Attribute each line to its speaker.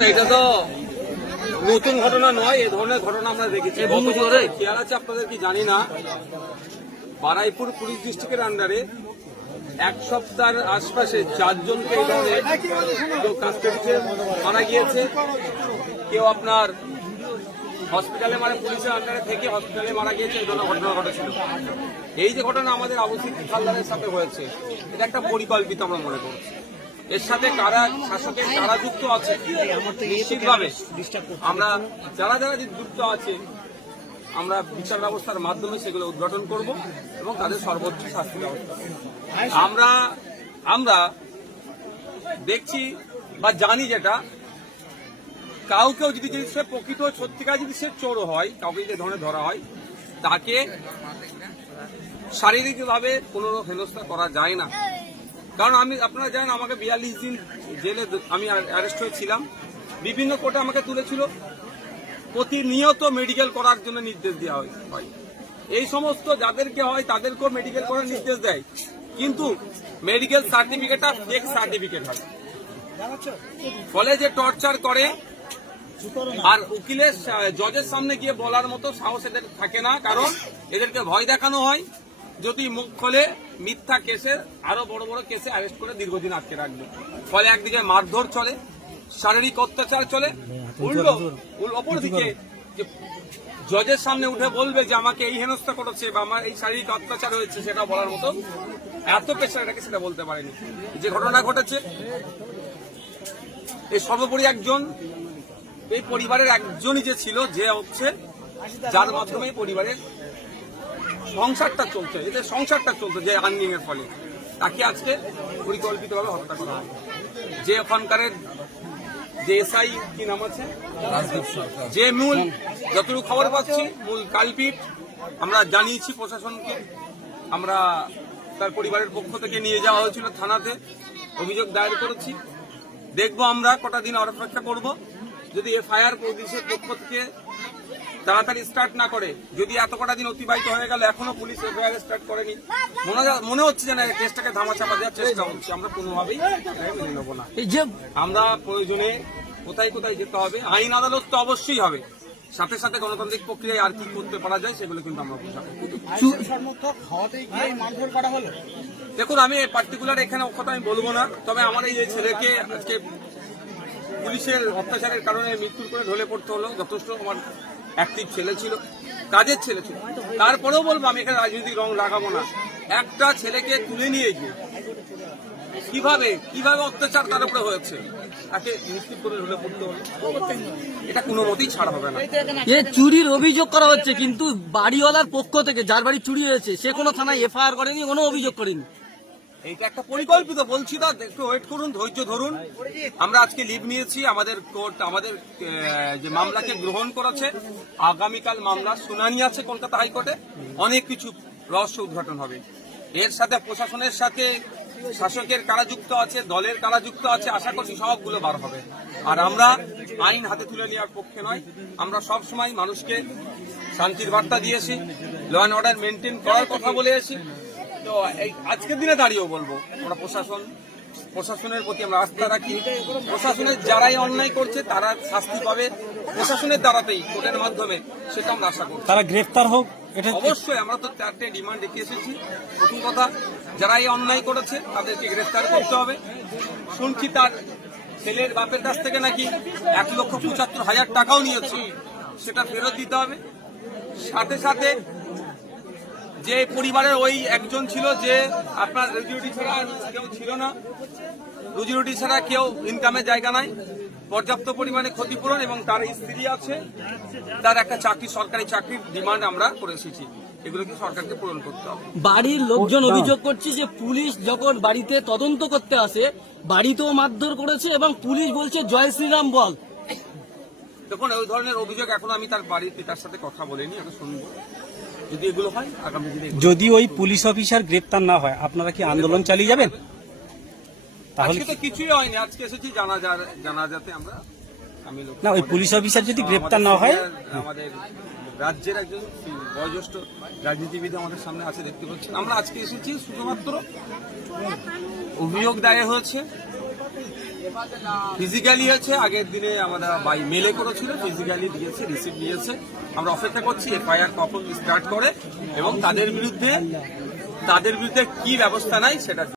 Speaker 1: এটা তো নতুন ঘটনা নয় এ ধরনের ঘটনা আমরা দেখেছি। খেয়াল আছে আপনাদের কি জানি না বারাইপুর পুলিশ ডিস্ট্রিক্টের আন্ডারে এক সপ্তাহের আশপাশে চারজনকে এই ধরনের কেউ কাজ করছে মারা গিয়েছে। কেউ আপনার হসপিটালে মানে পুলিশের আন্ডারে থেকে হসপিটালে মারা গিয়েছে, এই ধরনের ঘটনা ঘটেছিল। এই যে ঘটনা আমাদের আবশ্যিক হালদারের সাথে হয়েছে, এটা একটা পরিকল্পিত আমরা মনে করছি। এর সাথে কারা শাসকের কারা যুক্ত আছে, নিশ্চিতভাবে আমরা যারা যারা যুক্ত আছে, আমরা বিচার ব্যবস্থার মাধ্যমে সেগুলো উদ্ঘাটন করব এবং তাদের সর্বোচ্চ শাস্তি ব্যবস্থা আমরা আমরা দেখছি বা জানি যেটা কাউকেও যদি যদি সে প্রকৃত সত্যিকার যদি সে চোর হয়, কাউকে যদি ধরে ধরা হয়, তাকে শারীরিকভাবে কোনো হেনস্থা করা যায় না। কারণ আমি, আপনারা জানেন আমাকে বিয়াল্লিশ দিন জেলে আমি অ্যারেস্ট হয়েছিলাম। বিভিন্ন কোর্টে আমাকে তুলেছিল। প্রতিনিয়ত মেডিকেল করার জন্য নির্দেশ দেওয়া হয়। এই সমস্ত যাদেরকে হয়, তাদেরকেও মেডিকেল করার নির্দেশ দেয়। কিন্তু মেডিকেল সার্টিফিকেটটা ফেক সার্টিফিকেট হয়। ফলে যে টর্চার করে আর উকিলের জজের সামনে গিয়ে বলার মতো সাহস এদের থাকে না, কারণ এদেরকে ভয় দেখানো হয়। যদি মুখ খোলে, মিথ্যা কেসে, আরও বড় বড় কেসে অ্যারেস্ট করে দীর্ঘদিন আটকে রাখবে। ফলে একদিকে মারধর চলে, শারীরিক অত্যাচার চলে। উল্টো, উল- অপরদিকে জজের সামনে উঠে বলবে যে, আমাকে এই হেনস্থা করেছে বা আমার এই শারীরিক অত্যাচার হয়েছে, সেটা বলার মতো এত পেশার এটাকে সেটা বলতে পারেনি। যে ঘটনা ঘটেছে এই সর্বোপরি একজন এই পরিবারের একজনই যে ছিল যে হচ্ছে যার মাধ্যমে পরিবারের সংসারটা চলছে এদের সংসারটা চলছে যে আর্নিং এর ফলে। তাকে আজকে পরিকল্পিতভাবে হত্যা করা হয়। যে ওখানকারের যে এসআই কি নাম আছে? যে মূল যতটুকু খবর পাচ্ছি মূল কালপিট আমরা জানিয়েছি প্রশাসনকে। আমরা তার পরিবারের পক্ষ থেকে নিয়ে যাওয়া হয়েছিল থানাতে। অভিযোগ দায়ের করেছি। দেখব আমরা কটা দিন অপেক্ষা করব। যদি এফআইআর পুলিশের পক্ষ থেকে তাড়াতাড়ি স্টার্ট না করে যদি এত কটা দিন অতিবাহিত হয়ে গেল এখনও পুলিশ এফআইআর স্টার্ট করেনি মনে হচ্ছে যেন কেসটাকে ধামাচাপা দেওয়ার চেষ্টা হচ্ছে। আমরা কোনোভাবেই মেনে নেব না।
Speaker 2: এই যে
Speaker 1: আমরা প্রয়োজনে কোথায় কোথায় যেতে হবে আইন আদালত তো অবশ্যই হবে। সাথে সাথে গণতান্ত্রিক প্রক্রিয়ায় আর কি করতে পারা যায় সেগুলো কিন্তু আমরা দেখুন আমি পার্টিকুলার এখানে কথা আমি বলব না তবে আমার এই ছেলেকে আজকে পুলিশের অত্যাচারের কারণে মৃত্যুর করে ঢলে পড়তে হলো। যথেষ্ট আমার অ্যাক্টিভ ছেলে ছিল, কাজের ছেলে ছিল। তারপরেও বলব, আমি এখানে রাজনৈতিক রং লাগাবো না। একটা ছেলেকে তুলে নিয়ে গিয়ে কীভাবে কীভাবে অত্যাচার তার উপরে হয়েছে, তাকে নিশ্চিত করে ঢলে পড়তে হলো। এটা কোনো মতেই ছাড় হবে না।
Speaker 2: এ চুরির অভিযোগ করা হচ্ছে, কিন্তু বাড়িওয়ালার পক্ষ থেকে যার বাড়ি চুরি হয়েছে, সে কোনো থানায় এফআইআর করেনি, কোনো অভিযোগ করেনি।
Speaker 1: এইটা একটা পরিকল্পিত, বলছি না, একটু ওয়েট করুন, ধৈর্য ধরুন। আমরা আজকে লিভ নিয়েছি, আমাদের কোর্ট আমাদের যে মামলাকে গ্রহণ করেছে, আগামীকাল মামলা শুনানি আছে কলকাতা হাইকোর্টে। অনেক কিছু রহস্য উদ্ঘাটন হবে। এর সাথে প্রশাসনের সাথে শাসকের কারা যুক্ত আছে, দলের কারা যুক্ত আছে, আশা করছি সবগুলো বার হবে। আর আমরা আইন হাতে তুলে নেওয়ার পক্ষে নয়। আমরা সব সময় মানুষকে শান্তির বার্তা দিয়েছি ল অ্যান্ড অর্ডার মেনটেন করার কথা বলে এসেছি। তো এই আজকের দিনে দাঁড়িয়েও বলব আমরা প্রশাসন প্রশাসনের প্রতি আমরা আস্থা রাখি। প্রশাসনের যারাই অন্যায় করছে তারা শাস্তি পাবে। প্রশাসনের দ্বারাতেই কোর্টের মাধ্যমে সেটা আমরা আশা করছি।
Speaker 3: তারা গ্রেফতার হোক এটা
Speaker 1: অবশ্যই আমরা তো চারটে ডিমান্ড রেখে এসেছি। প্রথম কথা যারা এই অন্যায় করেছে তাদেরকে গ্রেফতার করতে হবে। শুনছি তার ছেলের বাপের কাছ থেকে নাকি এক লক্ষ পঁচাত্তর হাজার টাকাও নিয়েছে। সেটা ফেরত দিতে হবে। সাথে সাথে যে পরিবারের ওই একজন ছিল যে আপনার রুজি রুটি ছাড়া কেউ ছিল না। রুজি রুটি ছাড়া কেউ ইনকামের জায়গা নাই। পর্যাপ্ত পরিমাণে ক্ষতিপূরণ এবং তার স্ত্রী আছে। তার একটা চাকরি সরকারি চাকরির ডিমান্ড আমরা করে এসেছি। এগুলোকে সরকারকে পূরণ করতে হবে?
Speaker 2: বাড়ির লোকজন অভিযোগ করছে যে পুলিশ যখন বাড়িতে তদন্ত করতে আসে বাড়িতেও মারধর করেছে এবং পুলিশ বলছে জয় শ্রীরাম বল।
Speaker 1: দেখুন ওই ধরনের অভিযোগ এখন আমি তার বাড়ির পিতার সাথে কথা বলিনি আমি শুনব। যদি এগুলো হয় আগামী দিনে
Speaker 3: যদি ওই পুলিশ অফিসার গ্রেপ্তার না হয় আপনারা কি আন্দোলন চালিয়ে যাবেন? তাহলে
Speaker 1: তো কিছুই হয়নি আজকে এসেছি জানাজার জানাজাতে আমরা
Speaker 3: না ওই পুলিশ অফিসার যদি গ্রেপ্তার না হয়?
Speaker 1: আমাদের- আমাদের রাজ্যের একজন বয়োজ্যেষ্ঠ রাজনীতিবিদ আমাদের সামনে আছে দেখতে পাচ্ছেন। আমরা আজকে এসেছি শুধুমাত্র অভিযোগ দায়ের হয়েছে। ফিজিক্যালি হয়েছে আগের দিনে আমরা বাই মেলে করেছিল ফিজিক্যালি দিয়েছে রিসিভ নিয়েছে। আমরা অপেক্ষা করছি, এফআইআর কখন স্টার্ট করে এবং তাদের বিরুদ্ধে তাদের বিরুদ্ধে কি ব্যবস্থা নাই সেটা